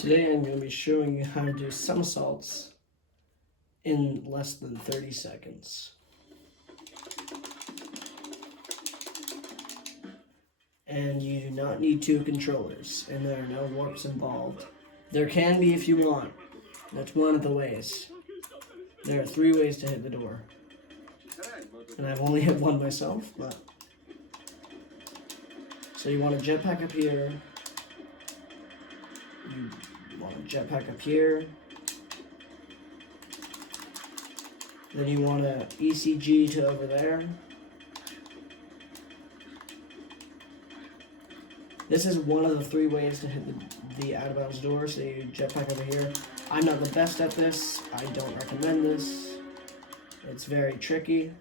Today I'm going to be showing you how to do somersaults in less than 30 seconds. And you do not need two controllers, and there are no warps involved. There can be if you want. That's one of the ways. There are 3 ways to hit the door. And I've only hit one myself, but... So you want to jetpack up here. You want to jetpack up here. Then you want to ECG to over there. This is one of the 3 ways to hit the out of bounds door, so you jetpack over here. I'm not the best at this. I don't recommend this. It's very tricky.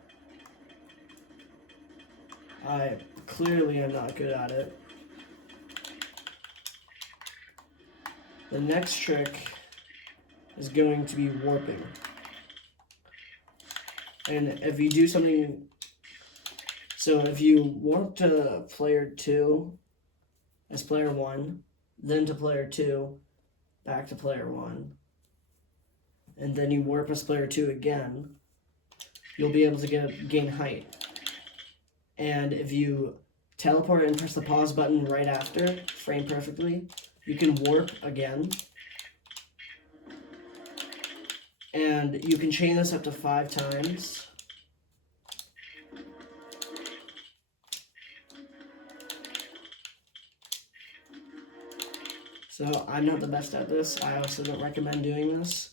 I clearly am not good at it. The next trick is going to be warping. And if you do something, so if you warp to player 2 as player 1, then to player 2, back to player 1, and then you warp as player 2 again, you'll be able to gain height. And if you teleport and press the pause button right after, frame perfectly, you can warp again. And you can chain this up to 5 times. So I'm not the best at this. I also don't recommend doing this.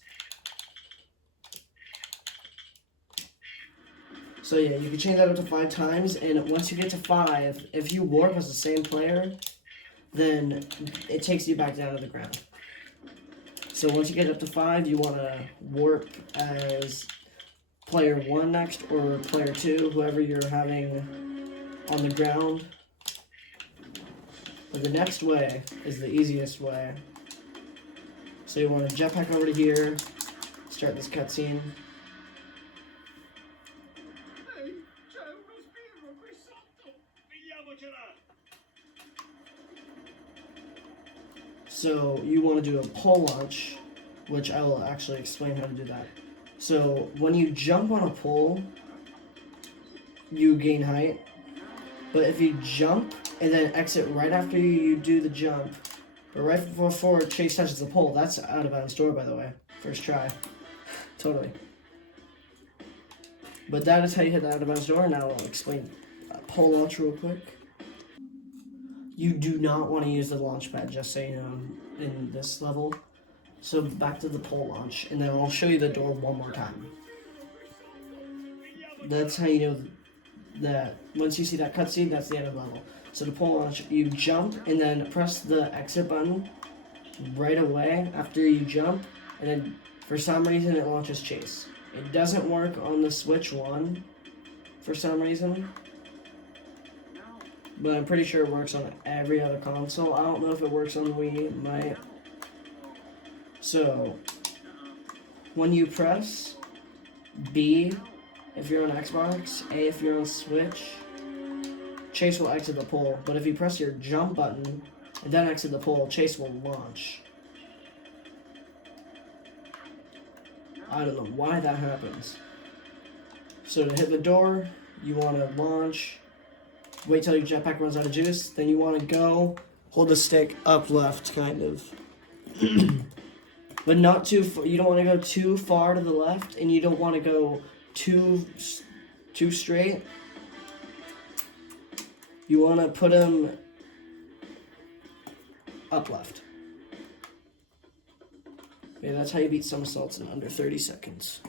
So yeah, you can chain that up to 5 times, and once you get to 5, if you warp as the same player, then it takes you back down to the ground. So once you get up to 5, you want to warp as player 1 next, or player 2, whoever you're having on the ground. But the next way is the easiest way. So you want to jetpack over to here, start this cutscene. So you want to do a pole launch, which I will actually explain how to do that. So when you jump on a pole, you gain height. But if you jump and then exit right after you do the jump, or right before Chase touches the pole, that's out of bounds door, by the way. First try. Totally. But that is how you hit the out of bounds door. Now I'll explain pole launch real quick. You do not want to use the launch pad, just so you know, in this level. So back to the pole launch, and then I'll show you the door one more time. That's how you know that once you see that cutscene, that's the end of the level. So the pole launch, you jump, and then press the exit button right away after you jump, and then for some reason it launches Chase. It doesn't work on the Switch 1 for some reason, but I'm pretty sure it works on every other console. I don't know if it works on the Wii, it might. So, when you press B if you're on Xbox, A if you're on Switch, Chase will exit the pole. But if you press your jump button and then exit the pole, Chase will launch. I don't know why that happens. So to hit the door, you want to launch. Wait till your jetpack runs out of juice. Then you want to go, hold the stick up left, kind of. But not too far. You don't want to go too far to the left, and you don't want to go too straight. You want to put them up left. Okay, that's how you beat somersaults in under 30 seconds.